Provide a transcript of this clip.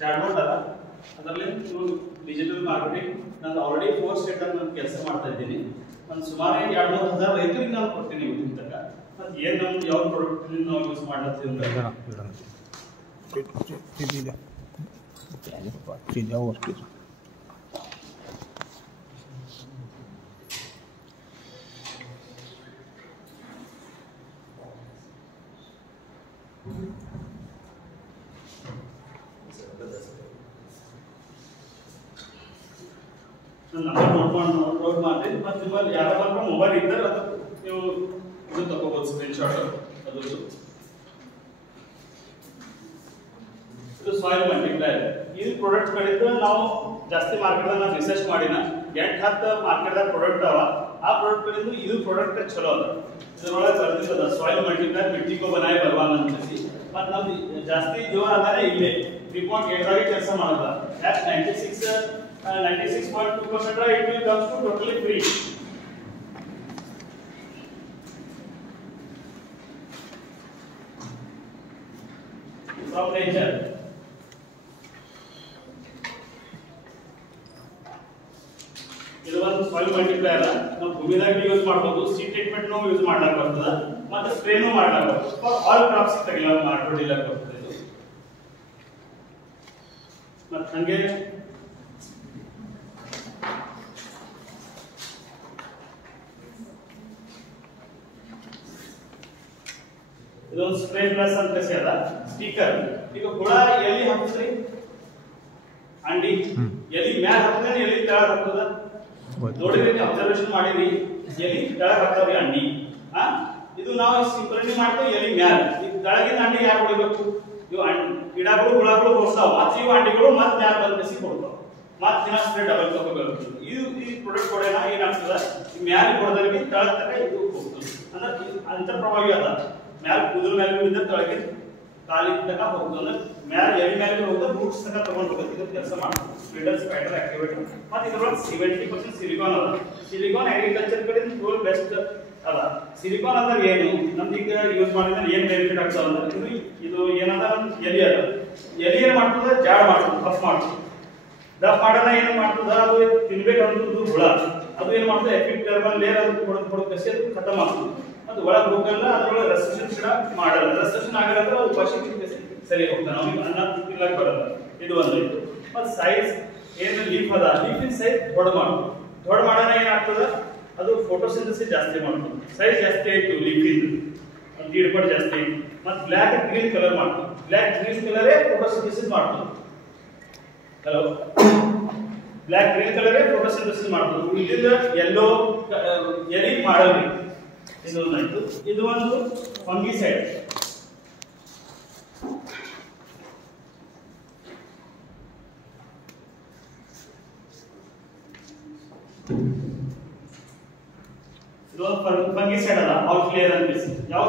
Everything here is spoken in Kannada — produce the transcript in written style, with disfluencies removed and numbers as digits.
ಚಾಟ್ಬೋಟ್ ಅಲ್ಲ ಅದರಲ್ಲಿ ಡಿಜಿಟಲ್ ಮಾರ್ಕೆಟಿಂಗ್ ನಾನು ಆಲ್ರೆಡಿ 4 ಸ್ಟೇಟ್ ಅಲ್ಲಿ ನಾನು ಕೆಲಸ ಮಾಡ್ತಾ ಇದ್ದೀನಿ. ನಾನು ಸುಮಾರು 2,000 ರೈತರಿಗೆ ನಾನು ಕೊಡ್ತೀನಿ ಇವತ್ತಿನ ತನಕ. ಮತ್ತು ಏನು ನಮ್ದು ಯಾವ ಪ್ರಾಡಕ್ಟ್ ನಾವು ಯೂಸ್ ಮಾಡ್ಲತ್ತೀವಿ ಅಂತ ನಂಬರ್ ನೋಟ್ ಮಾಡಿ ಮತ್ತು ನಿಮ್ಮಲ್ಲಿ ಯಾರಾದ್ರೂ ಮೊಬೈಲ್ ಇದ್ದರೆ ಅದು ನೀವು ಇದು ತಗೋಬಹುದು ಸ್ಕ್ರೀನ್ ಶಾಟ್. ಅದು ಇದು ಸಾಯಿಲ್ ಮಲ್ಟಿಪ್ಲೈಯರ್. ಈ ಪ್ರಾಡಕ್ಟ್ ಗಳಿಂದ ನಾವು ಜಾಸ್ತಿ ಮಾರ್ಕೆಟ್ ನಾನು ರಿಸರ್ಚ್ ಮಾಡಿನ 8-10 ಮಾರ್ಕೆಟ್ ಪ್ರಾಡಕ್ಟ್ ಅವ. ಆ ಪ್ರಾಡಕ್ಟ್ ಗಳಿಂದ ಇದು ಪ್ರಾಡಕ್ಟ್ ಚಲೋ ಅದ. ಇದರೊಳಗೆ ಬರ್ತಿರ್ತದ ಸಾಯಿಲ್ ಮಲ್ಟಿಪ್ಲೈಯರ್ ಮಿಟ್ಟಿ ಕೋ ಬನಾಯ್ ಬಲವಾನ್ ಅಂತ ಹೇಳಿ. ಮತ್ತು ನಮ್ದು ಜಾಸ್ತಿ ಜೋರ ಅದಾನೆ ಇಲ್ಲೇ 3.8 ದಾಗೆ ಕೆಲಸ ಮಾಡೋದ. ಯಾಕೆ 96.2% it will comes to totally free. From nature. ಇದು ಒಂದು ಸಾಯಿಲ್ ಮಲ್ಟಿಪ್ಲೈಯರ್ ನಾವು ಭೂಮಿದಾಗ ಯೂಸ್ ಮಾಡಬಹುದು. ಸೀಡ್ ಟ್ರೀಟ್ಮೆಂಟ್ ನಾವು ಯೂಸ್ ಮಾಡಲಾಕ ಬರ್ತದ ಮತ್ತು ಸ್ಪ್ರೇನು ಮಾಡಲಾಕ ಬರ್ತದ. ಫಾರ್ ಆಲ್ ಕ್ರಾಪ್ಸ್ ತೆಗಿಲಾಕ ಮಾಡ್ಕೊಡಿಲಾಕ ಬರ್ತದೆ ಇದು. ಮತ್ತು ಹಂಗೆ ಇದೊಂದು ಸ್ಪ್ರೇ ಪ್ಲಸ್ ಅಂತ ಅದ ಸ್ಟಿಕರ್. ಈಗ ಹುಳ ಎಲ್ಲಿ ಹಾಕ್ತೀರಿ? ಅಂಡಿ ಎಲ್ಲಿ ಮ್ಯಾಲ ಹಾಕ್ತಾನೆ ಎಲ್ಲಿ ಕೆಳಗೆ ಹಾಕ್ತದ ನೋಡಿರಿ, ಅಬ್ಸರ್ವೇಷನ್ ಮಾಡಿರಿ. ಎಲ್ಲಿ ಕೆಳಗೆ ಹಾಕ್ತಾವ್ರಿ ಅಂಡಿ. ಇದು ನಾವು ಸಿಂಪರಣೆ ಮಾಡ್ತೇವೆ ಎಲ್ಲಿ ಮ್ಯಾಲ. ಈಗ ಕೆಳಗಿನ ಅಂಡಿ ಯಾರು ಹೊಡಿಬೇಕು? ಇವು ಗಿಡಗಳು ಹುಳಗಳು ಹೋಗ್ತಾವ ಮತ್ತೆ ಇವು ಅಂಡಿಗಳು ಮತ್ತೆ ಮ್ಯಾಲ ಬಂದಿಸಿ ಕೊಡ್ತಾವ. ಮತ್ತೆ ದಿನ ಸ್ಪ್ರೇ ಡಬಲ್ ತಗೋಬೇಕು. ಇದು ಈ ಪ್ರಾಡಕ್ಟ್ ಕೊಡೋಣ ಏನಾಗ್ತದ ಮ್ಯಾಲ ಕೊಡೋದ್ರಿಗೆ ಕೆಳಗೆ ತನಕ ಇದು ಹೋಗ್ತದೆ. ಅಂದ್ರೆ ಅಂತರ್ ಪ್ರಭಾವಿ ಅದ. ಮ್ಯಾಲ ಕೂದಲ ಮೇಲೆ ಬಿದ್ದ ಕೆಳಗೆ ಕಾಲಿನ ತನಕ ಹೋಗ್ತದೆ. ಅಂದ್ರೆ ಮ್ಯಾಲ ಎಲ್ಲಿ ಮೇಲೆ ಹೋಗ್ತದೆ ರೂಟ್ಸ್ ತನಕ ತಗೊಂಡು ಹೋಗುತ್ತೆ. ಇದು ಕೆಲಸ ಮಾಡ್ತದೆ ಸ್ಪಿಡಲ್ ಸ್ಪೈಡರ್ ಆಕ್ಟಿವೇಟರ್. ಮತ್ತೆ ಇದರೊಳಗೆ 70% ಸಿಲಿಕಾನ್ ಅದ. ಸಿಲಿಕಾನ್ ಅಗ್ರಿಕಲ್ಚರ್ ಕಡೆ ಫುಲ್ ಬೆಸ್ಟ್ ಅದ. ಸಿಲಿಕಾನ್ ಅಂದ್ರೆ ಏನು ನಮ್ದೀಗ ಯೂಸ್ ಮಾಡಿದ್ರೆ ಏನು ಬೆನಿಫಿಟ್ ಆಗ್ತದೆ ಅಂದ್ರೆ ಇದು ಏನದ ಎಲಿ ಅದ. ಎಲಿ ಏನ್ ಮಾಡ್ತದೆ? ಜಾಡ್ ಮಾಡ್ತದೆ, ದಫ್ ಮಾಡ್ತದೆ. ದಫ್ ಮಾಡೋಣ ಏನು ಮಾಡ್ತದ? ಅದು ತಿನ್ಬೇಕಂತದ್ದು ಹುಳ. ಅದು ಏನ್ ಮಾಡ್ತದೆ? ಎಫೆಕ್ಟ್ ಟರ್ಬಲ್ ಲೇಯರ್ ಅದು ಕೊಡೋದು ಕಸಿ ಅದು ಖತಮ್ ಆಗ್ತದೆ. ಅದು ಒಳಗೆ ಹೋಗಲ್ಲ. ಅದ್ರೊಳಗೆ ರೆಸ್ಟ್ರಿಕ್ಷನ್ ಕೂಡ ಮಾಡಲ್ಲ. ರೆಸ್ಟ್ರಿಕ್ಷನ್ ಆಗಲ್ಲ ಅಂದ್ರೆ ಅದು ಪಶು ಸರಿ ಹೋಗ್ತಾನೆ. ನಮಗೆ ಅನ್ನ ತಿನ್ನಕ್ಕೆ ಬರಲ್ಲ. ಇದು ಒಂದು. ಮತ್ತು ಸೈಜ್ ಏನು ಲೀಫ್ ಅದ, ಲೀಫಿನ ಸೈಜ್ ದೊಡ್ಡ ಮಾಡ್ತದೆ. ದೊಡ್ಡ ಮಾಡೋಣ ಏನಾಗ್ತದ? ಅದು ಫೋಟೋಸಿಂಥಸಿಸ್ ಜಾಸ್ತಿ ಮಾಡ್ತದೆ. ಸೈಜ್ ಜಾಸ್ತಿ ಆಯ್ತು ಲೀಫಿಂದು, ಒಂದು 1.5 ಪಟ್ಟು ಜಾಸ್ತಿ ಆಯ್ತು. ಮತ್ತು ಬ್ಲ್ಯಾಕ್ ಗ್ರೀನ್ ಕಲರ್ ಮಾಡ್ತದೆ. ಬ್ಲ್ಯಾಕ್ ಗ್ರೀನ್ ಕಲರೇ ಫೋಟೋಸಿಂಥಸಿಸ್ ಮಾಡ್ತದೆ. ಹಲೋ, ಬ್ಲ್ಯಾಕ್ ಗ್ರೀನ್ ಕಲರೇ ಫೋಟೋಸಿಂಥಸಿಸ್ ಮಾಡ್ತದೆ. ಇಲ್ಲಿಂದ ಯೆಲ್ಲೋ ಎಲಿ ಮಾಡಲ್ರಿ. ಇದು ಒಂದಾಯ್ತು. ಇದು ಒಂದು ಫಂಗಿಸೈಡ್. ಇದು ಒಂದು ಫಂಗಿಸೈಡ್ ಅದ ಔಟ್ ಲೇಯರ್ ಅಂತ ಯಾವ